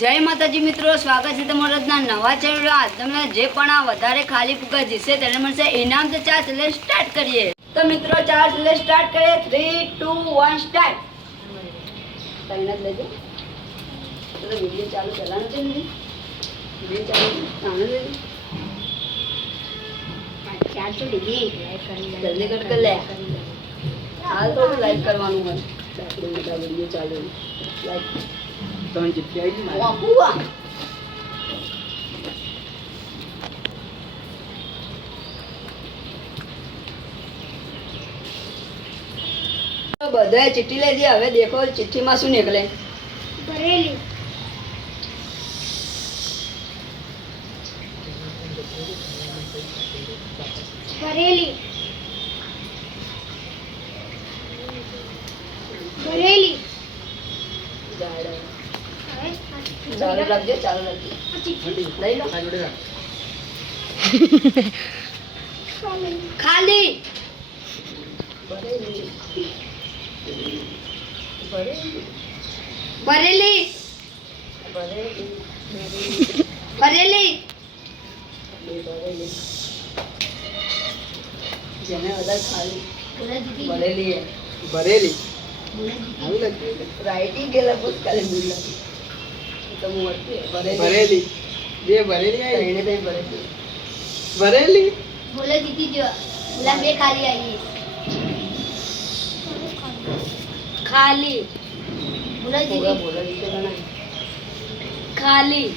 જય માતાજી મિત્રો સ્વાગત છે તમારા આજના નવા ચેનલમાં. તમને જે પણ આ વધારે ખાલી ફૂગા જીતશે તેને મળશે ઇનામ તો ચાર એટલે સ્ટાર્ટ કરીએ. તો મિત્રો ચાર એટલે સ્ટાર્ટ કરીએ. થ્રી ટુ વન સ્ટાર્ટ તઈને જ લેજો. તો વીડિયો ચાલુ કરવાનો છે ને વીડિયો ચાલુ આનંદ લેજો. ચારસો ડિગ્રી જલ્દી કર કર લે. હાલ તો લાઈક કરવાનું હોય. વીડિયો ચાલુ લાઈક ત્રણ ચિઠ્ઠી આવી ગઈ. વાહ બધાએ ચિઠ્ઠી દે હવે દેખો ચિઠ્ઠીમાં શું નીકળે. ભરેલી. ચાલુ રાખજો ચાલુ રાખજો લઈ લો આ જોડે રાખ. ખાલી ભરેલી ભરેલી જેને વધારે ખાલી ભરેલી હે ભરેલી આવી લખ્યું છે. રાઈટિંગ ગયેલા ભરેલી ભરેલી બે ભરેલી આવી તઈને તઈ ભરેલી ભરેલી બોલે જીતી જો બોલા બે ખાલી આવી ખાલી બોલે પૂરા જીતી બોલા રીતે ગણાય ખાલી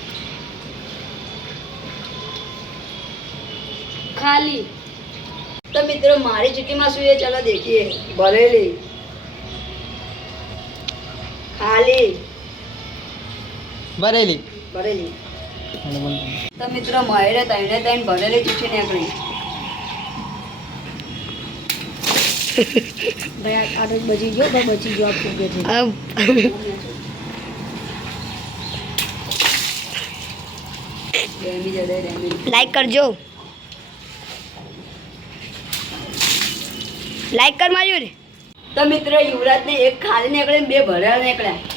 ખાલી તો મિત્રો મારી ચિઠ્ઠીમાં શું છે ચાલો દેખીએ ભરેલી ખાલી ભરેલી ભરેલી તો મિત્રો મહેરે તઈને તઈને ભરેલી ચીઠી નીકળી. ભાઈ આ બચી ગયો પણ બચી ગયો આ ફૂગે છે લાઈક કરજો. લાઈક કર માયુર. તો મિત્રો યુવરાજને એક ખાલી નીકળે બે ભરેલા નીકળ્યા.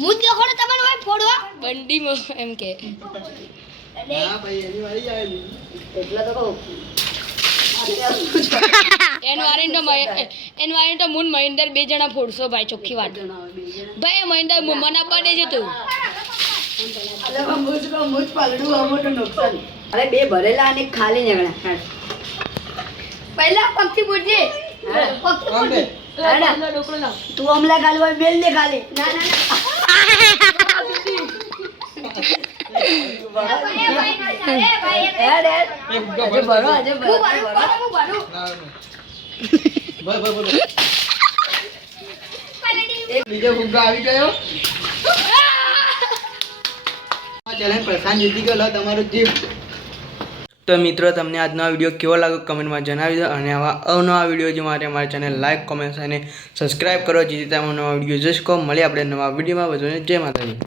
હું જ દેખો ને તમને ભાઈ ફોડવા બંડીમાં એમ કે. હા ભાઈ એની વાળી જ આવેલી. એટલા તો કહું. એન વારેન તો એન વારેન તો મુન મહિન્દર બે જણા ફોડશો ભાઈ ચોખ્ખી વાત. ભાઈ એ મહિન્દર મના પડે છે તું. અરે પણ મુજ કો મુજ પગડું આ મોટું નુકસાન. અરે બે ભરેલા અને ખાલી નીકળ્યા. પહેલા પંખી પૂછજે. તું હમલા ગાલ હોય બેલ ને ગાલે. ના ના બીજો ફુગ્ગો આવી ગયો ચેલેન્જ પ્રશાંત જીતી ગયો તમારો તમારું જીવ. તો મિત્રો, તમને આજનો આ વીડિયો કેવો લાગ્યો કમેન્ટમાં જણાવી દો અને આવા અવનવા વીડિયો જો માટે અમારી ચેનલ લાઈક કોમેન્ટ્સ અને સબસ્ક્રાઈબ કરો. જેથી તમે નવા વીડિયો જોઈ શકો આપણે નવા વિડીયોમાં. વધુને જય માતાજી.